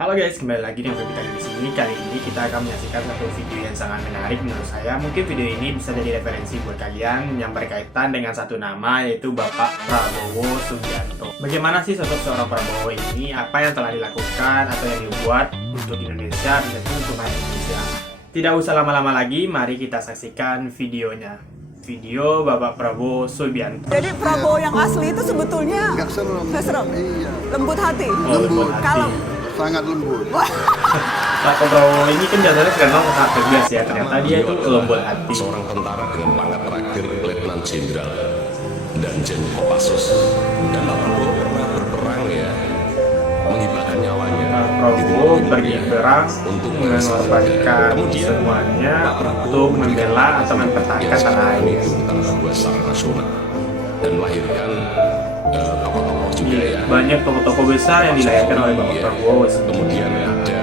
Halo guys, kembali lagi dengan kita di sini. Kali ini kita akan menyaksikan satu video yang sangat menarik menurut saya. Mungkin video ini bisa jadi referensi buat kalian yang berkaitan dengan satu nama, yaitu Bapak Prabowo Subianto. Bagaimana sih sosok seorang Prabowo ini? Apa yang telah dilakukan atau yang dibuat untuk Indonesia dan tentu untuk rakyat Indonesia? Tidak usah lama-lama lagi, mari kita saksikan videonya. Video Bapak Prabowo Subianto. Jadi Prabowo yang asli itu sebetulnya nggak serem. nggak serem? Iya. Lembut hati. Lembut hati. Kalem. Sangat lembut. Pak Prabowo ini kan biasanya terkenal sangat tegas ya. Ternyata dia itu lembut hati. Seorang tentara dengan pangkat terakhir Letnan Jenderal dan Jenderal Kopassus, dan Pak Prabowo pernah berperang ya, menghibahkan nyawanya. Pak Prabowo pergi perang untuk mengorbankan semuanya untuk membela atau mempertahankan tanah air. Tentara Nasional secara nasional dan melahirkan tokoh-tokoh juga ya. Banyak tokoh-tokoh besar yang dilahirkan oleh Bapak Prabowo. Kemudian ada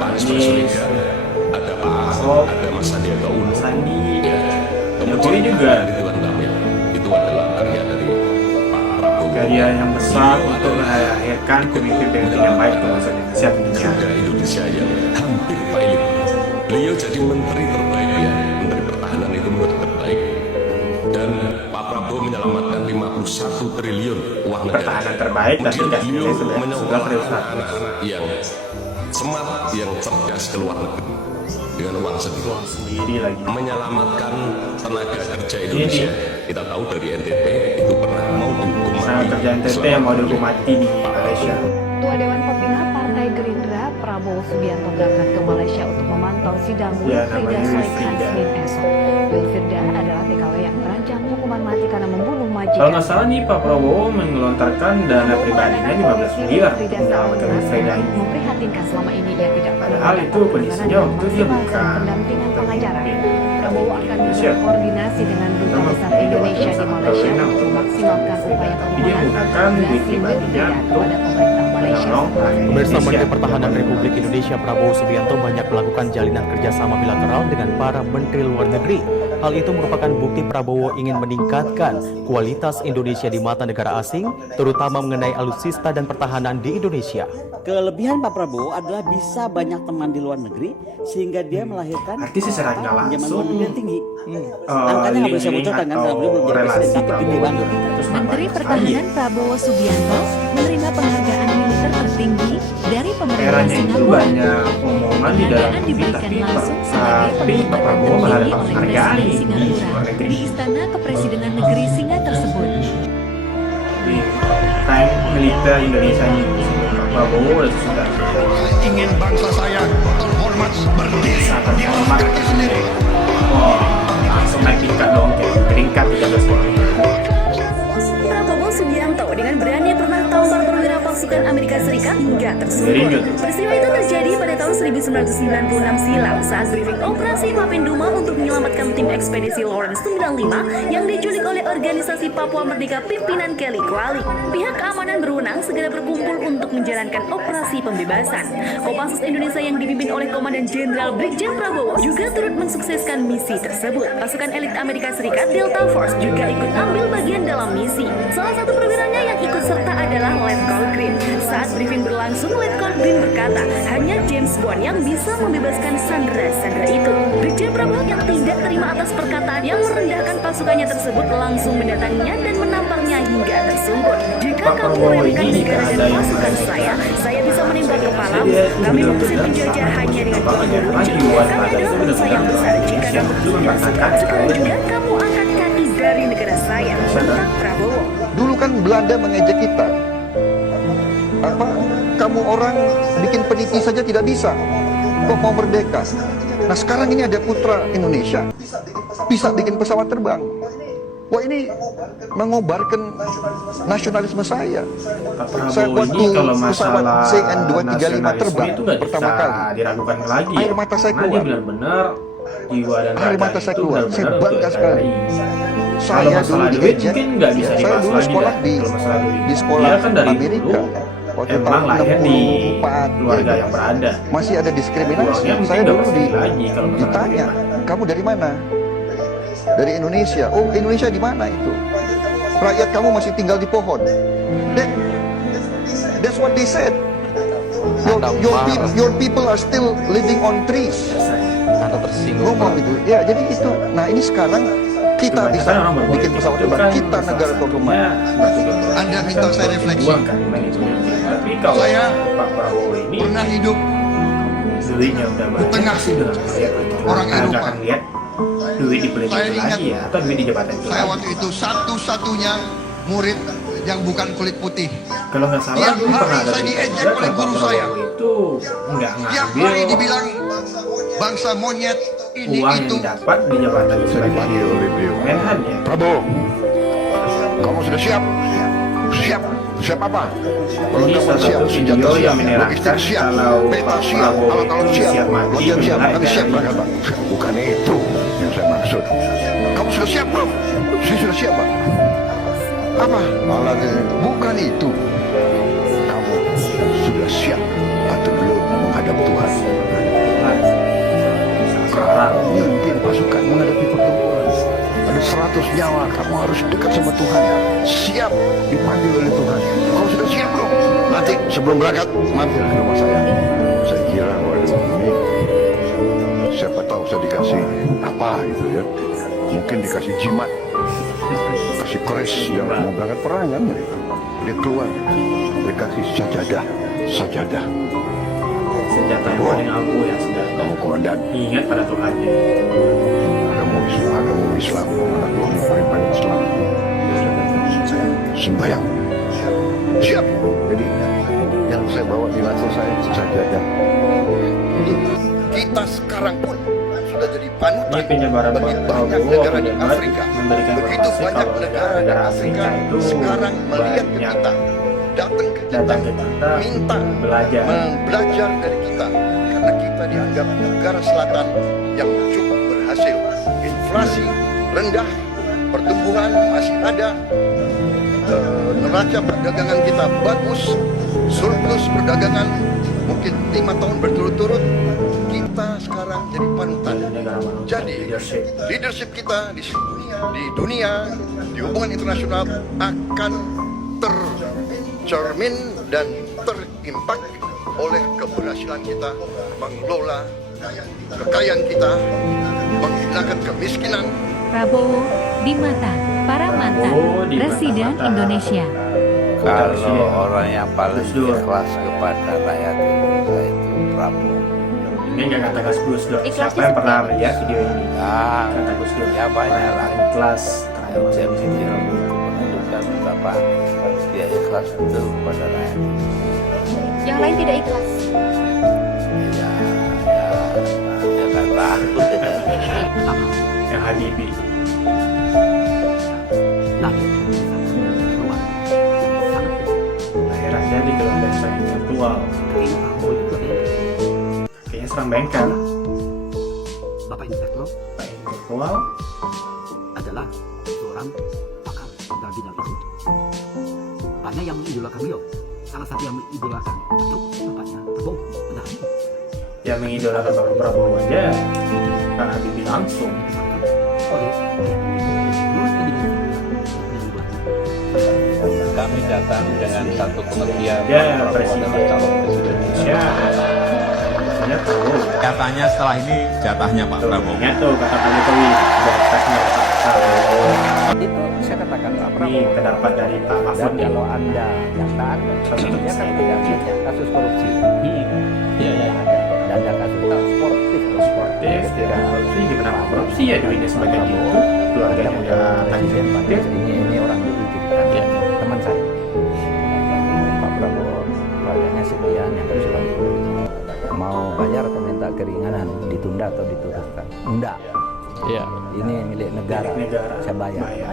Pak Anies Baswedan, ada Pak Ahok, ada Mas Sandiaga Uno, Sandi, ya. Jokowi Kemudian juga. Ridwan Kamil. Itu adalah karya dari Pak Prabowo. Karya yang besar untuk melahirkan pemimpin-pemimpin yang baik untuk bangsa Indonesia tentunya. Juga Indonesia yang hampir pilot. Beliau jadi menteri terbaik ya, menteri pertahanan itu menteri terbaik. Dan Pak Prabowo menyelamatkan 51 triliun uang negara. Pertahanan terbaik dan Kemudian tidak beliau sebelah menyekolahkan prioritas. anak-anak yang smart, yang cerdas ke luar negeri dengan uang sedikit. Uang sendiri lagi. Menyelamatkan tenaga kerja Indonesia. Kita tahu dari NTT itu pernah mau dihukum Tenaga mati. kerja NTT yang mau dihukum mati di Malaysia. Ketua Dewan Pembina Partai Gerindra Prabowo Subianto berangkat ke Malaysia untuk memantau sidang Ya, Wilfrieda namanya Sulaiman Wilfrieda. Senin esok. Wilfrieda adalah TKW yang terancam hukuman mati karena membunuh Kalau majikan. nggak salah nih Pak Prabowo mengelontarkan dana pribadinya 15 miliar untuk menyelamatkan Wilfrieda ini. Memprihatinkan selama ini ia tidak Padahal itu kondisinya waktu dia bukan pendampingan pengacara. pemimpin Prabowo akan Indonesia. berkoordinasi dengan Duta Sama Besar seperti Indonesia di sama Malaysia Karolina untuk memaksimalkan upaya Tapi dia menggunakan duit migrasi pribadinya Wilfrieda untuk kepada pemerintah Malaysia. menolong rakyat Pemirsa, Indonesia. Menteri Pertahanan Republik Indonesia Prabowo Subianto banyak melakukan jalinan kerjasama bilateral dengan para menteri luar negeri. Hal itu merupakan bukti Prabowo ingin meningkatkan kualitas Indonesia di mata negara asing, terutama mengenai alutsista dan pertahanan di Indonesia. Kelebihan Pak Prabowo adalah bisa banyak teman di luar negeri sehingga dia melahirkan Artis secara nggak pinjaman langsung luar negeri yang tinggi. Angkanya nggak bisa link-link bocorkan kan atau karena beliau belum jadi presiden, relasi tapi gede Prabowo banget. terus Menteri namanya Pertahanan Prabowo Subianto menerima penghargaan militer tertinggi dari pemerintah eranya itu Singapura. banyak omongan di dalam Penghargaan TV, diberikan tapi langsung sebagai Pak penghormatan Prabowo malah tertinggi dapat oleh penghargaan Presiden di Singapura luar negeri. di Istana Kepresidenan Negeri Singa tersebut. Di tank militer Indonesia ini Pak Prabowo sudah Ingin bangsa saya terhormat berdiri. sangat terhormat. Oh, langsung naik tingkat dong, kayak peringkat 13 poin. Prabowo Subianto dengan berani pernah tampar perwira pasukan Amerika Serikat hingga tersungkur. Peristiwa itu terjadi pada tahun 1996 silam saat briefing operasi Mapenduma untuk menyelamatkan tim ekspedisi Lawrence 95 yang diculik oleh organisasi Papua Merdeka pimpinan Kelly Kuali. Pihak keamanan berwenang segera berkumpul untuk menjalankan operasi pembebasan. Kopassus Indonesia yang dipimpin oleh Komandan Jenderal Brigjen Prabowo juga turut mensukseskan misi tersebut. Pasukan elit Amerika Serikat Delta Force juga ikut ambil bagian dalam misi. Salah satu perwiranya yang ikut serta adalah Letkol Green. Saat briefing berlangsung, Letkol Green berkata, hanya James Bond yang bisa membebaskan sandera-sandera itu. Brigjen Prabowo yang tidak terima atas perkataan yang merendahkan pasukannya tersebut langsung mendatanginya dan menamparnya hingga tersungkur. Jika Pak kamu Prabowo remehkan ini negara ada dan yang pasukan saya bisa menembak kepalamu. Kami mengusir penjajah hanya dengan peluru. Kami adalah bangsa yang besar. Jika kamu tidak sekarang juga kamu angkat kaki dari negara saya. Bentak Prabowo. Dulu kan Belanda mengejek kita. Apa? Kamu orang bikin peniti saja tidak bisa. Kok mau merdeka? Nah sekarang ini ada putra Indonesia bisa bikin pesawat terbang. Wah ini mengobarkan nasionalisme saya. Pak Saya Prabowo waktu ini kalau pesawat masalah CN235 terbang nasionalisme itu nggak pertama bisa kali. diragukan lagi. Air mata saya Karena dia keluar. benar-benar jiwa dan Air raga mata saya itu keluar. Saya benar-benar bangga untuk sekali. NKRI. Saya Kalau masalah dulu duit diejek. mungkin nggak bisa Saya dibahas dulu lagi sekolah dah. di Kalau masalah duit, di sekolah dia kan dari Amerika. dulu Waktu emang tahun lahir di 64, keluarga ya. yang berada. Masih ada diskriminasi. Uangnya mungkin Saya nggak dulu pasti lagi kalau masalah ditanya, duit. kamu dari mana? Dari Indonesia. Oh, Indonesia di mana itu? Rakyat kamu masih tinggal di pohon. That's what they said. Your people are still living on trees. Anda tersinggung. Ngomong gitu. Ya, jadi itu. Nah, ini sekarang kita Kebanyakan bisa orang berpolitik bikin pesawat itu terbang. kan Kita negara tuan rumah. Anda minta saya refleksi. Uang kan main itu. Tapi kalau Saya Pak Prabowo ini Pernah hidup duitnya udah banyak, tengah pasti udah nggak lihat orang nggak Eropa. akan lihat duit di politik Saya itu ingat, lagi ya, atau duit di jabatan itu saya lagi. waktu itu satu-satunya murid yang bukan kulit putih. Kalau nggak salah Tiap dulu pernah hari ada saya berita diejek juga oleh kalau Pak guru saya. Prabowo itu nggak Tiap ngambil hari dibilang bangsa monyet ini uang itu. yang didapat di jabatan sebagai Menhan ya. Prabowo, kamu sudah siap? Siap. Siap apa? Ini salah satu video yang menerangkan kalau peta Pak siap, Prabowo alat-alat itu siap, siap mati latihan siap, mulai kami siap dari berangkat, Pak. Bukan itu yang saya maksud. Kamu sudah siap belum? Saya sudah siap, Pak. Apa? Malah bukan itu. Kamu sudah siap atau belum menghadap Tuhan? sekarang Mimpin pasukan menghadapi pertempuran. Ada 100 nyawa, kamu harus dekat sama Tuhan. Siap dipanggil oleh Tuhan. Kamu sudah siap belum? Nanti sebelum berangkat, mampir ke rumah saya. Saya kira, waduh, ini siapa tahu saya dikasih apa gitu ya. Mungkin dikasih jimat, kasih kores yang mau berangkat perang kan. Dia keluar, dikasih sajadah. senjata yang paling ampuh yang sudah Kamu komandan. ingat pada Tuhannya. Agama Islam, anak buah yang paling Islam. Sembahyang. Siap. Jadi yang saya bawa di latar saya sajadah. Jadi kita sekarang pun sudah jadi Ini panutan penyebaran bagi Pak banyak Prabowo negara di pejabat Afrika. memberikan Begitu informasi banyak kalau negara di Afrika itu sekarang melihat ke banyak kita, datang ke kita, datang ke kita minta belajar dari kita, karena kita dianggap negara selatan yang cukup berhasil. Inflasi rendah, pertumbuhan masih ada, neraca perdagangan kita bagus, surplus perdagangan mungkin 5 tahun berturut-turut. Kita sekarang jadi panutan. negara manusia Jadi leadership kita di dunia, di hubungan internasional akan tercermin dan terimpak oleh keberhasilan kita mengelola kekayaan kita, menghilangkan kemiskinan. Prabowo di mata para mantan Prabowo di Presiden mata-mata Indonesia. Kalau orang yang paling Gus Dur. ikhlas kepada rakyat Indonesia itu Prabowo. ini nggak kata Gus Dur. Ikhlas Siapa yang pernah melihat video ini? Nah, Kata Gus Dur. ya banyak lah. Ikhlas terhadap Saya manusia di sini. menunjukkan betapa dia ikhlas betul kepada rakyat. Yang lain tidak ikhlas. Dia kan tahu. Yang Habibie. Lahir aja di keluarga yang intelektual. Kayaknya serang bengkel. Bapak Inspektor Pak intelektual. adalah seorang pakar dalam bidang itu. Banyak yang mengidolakan beliau. Salah satu yang mengidolakan itu bapaknya Prabowo. Benar. Yang mengidolakan Bapak Prabowo aja Pak Habibie langsung. Oleh lulus pendidikan yang dibuat. Kami datang dengan satu pengertian Ya, Prabowo Presiden adalah calon presiden Indonesia. Biasanya Prabowo. Katanya setelah ini jatahnya Pak Prabowo. Ingat tuh kata Pak Jokowi, batasnya Pak Prabowo. Itu saya katakan Pak Ini pendapat dari Pak Mahfud nih. kalau Anda yang taat, Tentunya kan tidak banyak kasus korupsi. Iya, ada. Dan ada kasus sportif. Sportif, tidak korupsi, gimana Pak korupsi ya duitnya sebagai gitu. Keluarganya udah Presiden Pak takdir. ini orang dulu kan teman saya. Pak Prabowo keluarganya sekian yang harus bantu. Mau bayar atau minta keringanan, ditunda atau diturunkan? Enggak. Iya. Ini milik negara. Milik negara. Saya bayar. Bayar.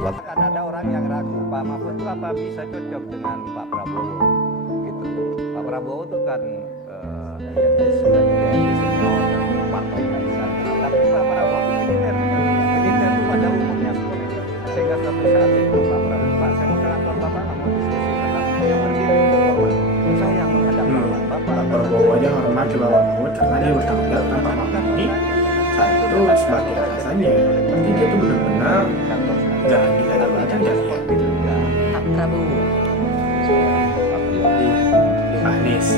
Kan ada orang yang ragu Pak Mahfud itu apa bisa cocok dengan Pak Prabowo gitu. Pak Prabowo itu kan yang sudah jadi senior partai kan di sana. Tapi Pak Prabowo itu militer. Militer itu pada umumnya seperti itu. Sehingga suatu saat itu Pak Prabowo, Pak saya mau ke kantor Bapak, nggak mau diskusi tentang yang berdiri saya yang menghadap Bapak. Pak Prabowo aja hormat ke Bapak Mahfud karena dia bertanggung jawab dengan Pak Mahfud ini saat itu sebagai atasannya. Berarti dia tuh benar-benar nggak dihadap-hadap ya. Pak Prabowo. Di Pak Anies.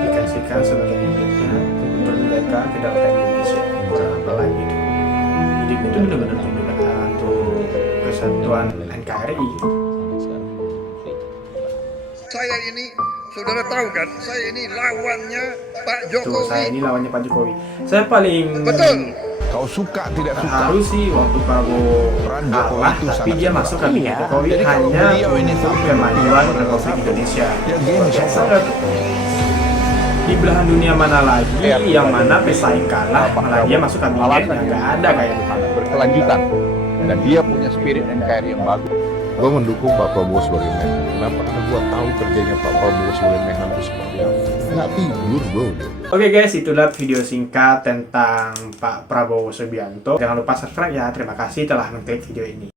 Dikasihkan sebagai miliknya untuk menjaga kedaulatan Indonesia. Kurang apa lagi itu? Jadi itu benar-benar tuntutan untuk kesatuan NKRI. Saya ini, saudara tahu kan, saya ini lawannya Pak Tuh, saya Jokowi. ini lawannya Pak Jokowi. Saya paling Betul. Kau suka tidak suka. haru sih waktu Prabowo Peran Jokowi kalah, itu tapi sangat dia besar. masuk kabinet Jokowi Jadi kalau hanya beliau ini untuk tampil kemajuan Republik Indonesia. Ya, gini, Sangat di belahan dunia mana lagi yang mana pesaing kalah malah dia masuk kabinet yang nggak ada kayak berkelanjutan. Dan dia punya spirit NKRI yang bagus. Gue mendukung Pak Prabowo sebagai Menhan. Kenapa? Karena gue tahu kerjanya Pak Prabowo sebagai Menhan itu seperti apa. Nggak tidur bro. Oke guys, itulah video singkat tentang Pak Prabowo Subianto. Jangan lupa subscribe ya. Terima kasih telah mengklik video ini.